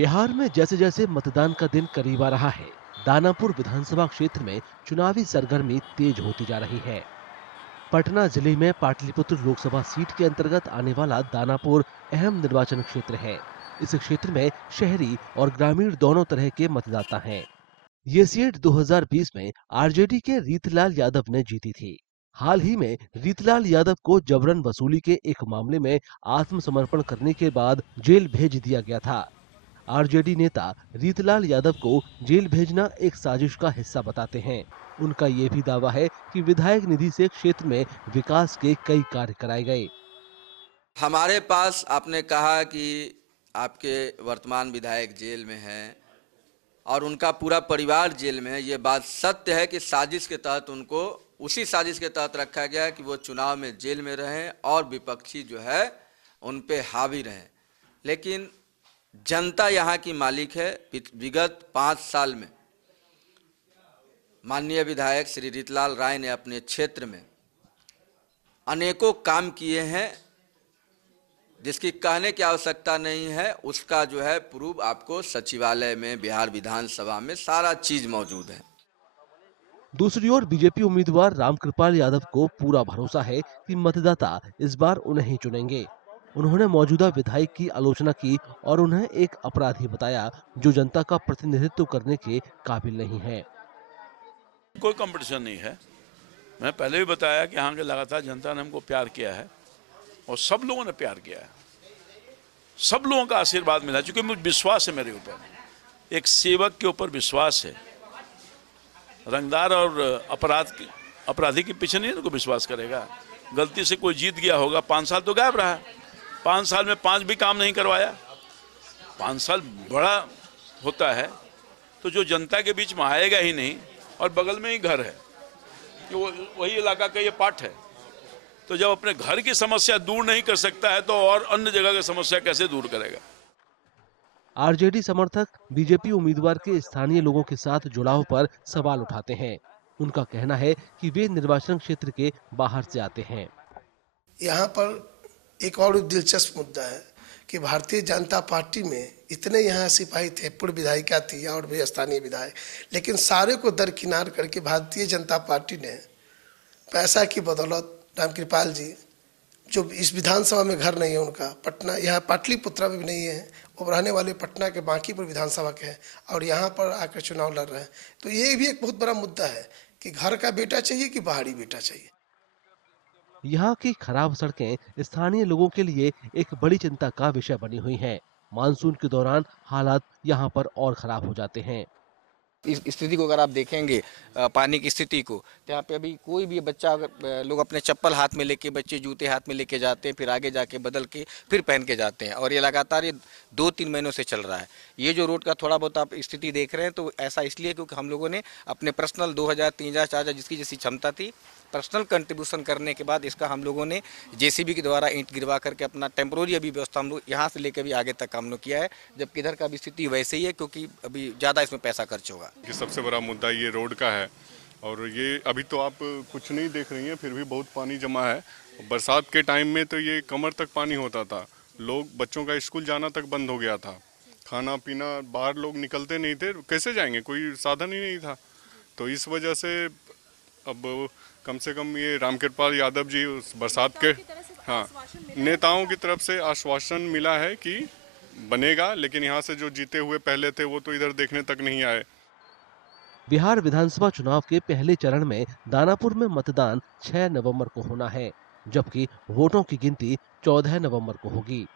बिहार में जैसे जैसे मतदान का दिन करीब आ रहा है, दानापुर विधानसभा क्षेत्र में चुनावी सरगर्मी तेज होती जा रही है। पटना जिले में पाटलिपुत्र लोकसभा सीट के अंतर्गत आने वाला दानापुर अहम निर्वाचन क्षेत्र है। इस क्षेत्र में शहरी और ग्रामीण दोनों तरह के मतदाता हैं। ये सीट 2020 में आरजेडी के रीतलाल यादव ने जीती थी। हाल ही में रीतलाल यादव को जबरन वसूली के एक मामले में आत्मसमर्पण करने के बाद जेल भेज दिया गया था। आरजेडी नेता रीतलाल यादव को जेल भेजना एक साजिश का हिस्सा बताते हैं। उनका ये भी दावा है कि विधायक निधि से क्षेत्र में विकास के कई कार्य कराए गए। हमारे पास आपने कहा कि आपके वर्तमान विधायक जेल में हैं और उनका पूरा परिवार जेल में है। ये बात सत्य है कि साजिश के तहत उनको उसी साजिश के तहत रखा गया है कि वो चुनाव में जेल में रहें और विपक्षी जो है उन पे हावी रहें। लेकिन जनता यहाँ की मालिक है। विगत 5 साल में माननीय विधायक श्री रीतलाल राय ने अपने क्षेत्र में अनेकों काम किए हैं, जिसकी कहने की आवश्यकता नहीं है। उसका जो है प्रूफ आपको सचिवालय में बिहार विधानसभा में सारा चीज मौजूद है। दूसरी ओर बीजेपी उम्मीदवार रामकृपाल यादव को पूरा भरोसा है कि मतदाता इस बार उन्हें ही चुनेंगे। उन्होंने मौजूदा विधायक की आलोचना की और उन्हें एक अपराधी बताया जो जनता का प्रतिनिधित्व करने के काबिल नहीं है। कोई कंपटीशन नहीं है। मैं पहले भी बताया कि यहाँ के लगातार जनता ने हमको प्यार किया है और सब लोगों ने प्यार किया है। सब लोगों का आशीर्वाद मिला, क्योंकि मुझे विश्वास है मेरे ऊपर। एक सेवक के ऊपर विश्वास है। रंगदार और अपराधी के पीछे नहीं उनको विश्वास करेगा। गलती से कोई जीत गया होगा, 5 साल तो गायब रहा, 5 साल में 5 भी काम नहीं करवाया। 5 साल बड़ा होता है। तो जो जनता के बीच में आएगा ही नहीं और बगल में ही घर है, वो वही इलाका का ये पार्ट है। तो जब अपने घर की समस्या दूर नहीं कर सकता है तो और अन्य जगह की समस्या कैसे दूर करेगा। आरजेडी समर्थक बीजेपी उम्मीदवार के स्थानीय लोगों के साथ जुड़ाव पर सवाल उठाते हैं। उनका कहना है कि वे निर्वाचन क्षेत्र के बाहर से आते हैं। यहाँ पर एक और दिलचस्प मुद्दा है कि भारतीय जनता पार्टी में इतने यहाँ सिपाही थे, पूर्व विधायिका थी और भी स्थानीय विधायक, लेकिन सारे को दरकिनार करके भारतीय जनता पार्टी ने पैसा की बदौलत रामकृपाल जी, जो इस विधानसभा में घर नहीं है उनका, पटना यहाँ पाटलिपुत्रा में भी नहीं है, वो रहने वाले पटना के बांकीपुर विधानसभा के हैं और यहाँ पर आकर चुनाव लड़ रहे हैं। तो ये भी एक बहुत बड़ा मुद्दा है कि घर का बेटा चाहिए कि बाहरी बेटा चाहिए। यहाँ की खराब सड़कें स्थानीय लोगों के लिए एक बड़ी चिंता का विषय बनी हुई हैं। मानसून के दौरान हालात यहाँ पर और खराब हो जाते हैं। इस स्थिति को अगर आप देखेंगे, पानी की स्थिति को, तो यहाँ पे अभी कोई भी बच्चा, अगर लोग अपने चप्पल हाथ में लेके, बच्चे जूते हाथ में लेके जाते हैं, फिर आगे जाके बदल के फिर पहन के जाते हैं और ये लगातार ये 2-3 महीनों से चल रहा है। ये जो रोड का थोड़ा बहुत आप स्थिति देख रहे हैं तो ऐसा इसलिए क्योंकि हम लोगों ने अपने पर्सनल 2000, 3000, 4000 जिसकी जैसी क्षमता थी, पर्सनल कंट्रीब्यूशन करने के बाद इसका हम लोगों ने जेसीबी के द्वारा ईंट गिरवा करके अपना टेम्प्रोरी अभी व्यवस्था हम लोग यहाँ से लेकर भी आगे तक हम लोग किया है, जबकि इधर का भी स्थिति वैसे ही है क्योंकि अभी ज़्यादा इसमें पैसा खर्च होगा। सबसे बड़ा मुद्दा ये रोड का है और ये अभी तो आप कुछ नहीं देख रही हैं, फिर भी बहुत पानी जमा है। बरसात के टाइम में तो ये कमर तक पानी होता था। लोग, बच्चों का स्कूल जाना तक बंद हो गया था। खाना पीना, बाहर लोग निकलते नहीं थे, कैसे जाएंगे, कोई साधन ही नहीं था। तो इस वजह से अब कम से कम ये रामकृपाल यादव जी उस बरसात के, हाँ, नेताओं की तरफ से आश्वासन मिला है कि बनेगा, लेकिन यहाँ से जो जीते हुए पहले थे वो तो इधर देखने तक नहीं आए। बिहार विधानसभा चुनाव के पहले चरण में दानापुर में मतदान 6 नवंबर को होना है, जबकि वोटों की गिनती 14 नवंबर को होगी।